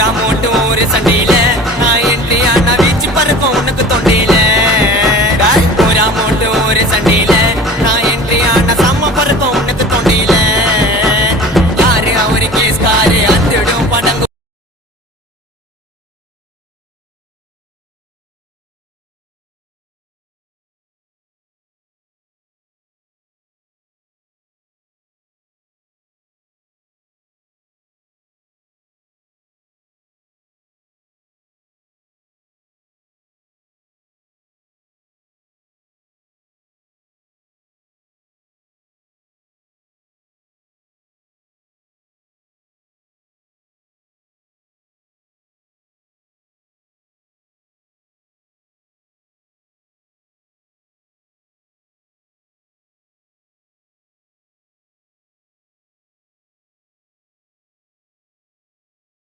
ஊரா மோட்டு ஒரு சண்டையில நான் என்ட்ரி ஆனா வீச்சு பறக்கும் உனக்கு தொண்டையில